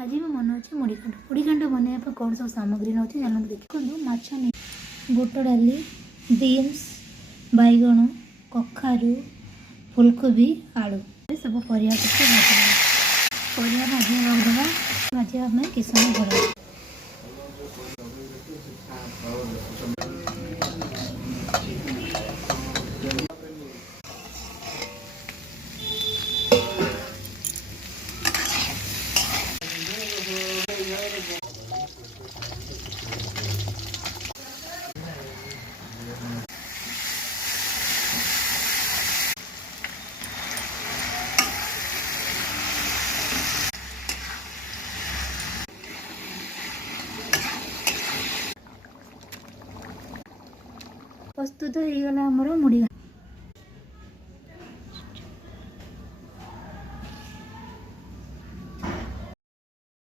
आज मैं मन अच्छे मुड़ी घाट बनवाई कौन सब सामग्री नौ जानते देखो माछ बुट डाली बीन्स बैगण कखारू फुलकोबी आलू सब परिया परिया भाजी रखदेवा भाजी में किस समय भर प्रस्तुत हो गला आमर मुड़ी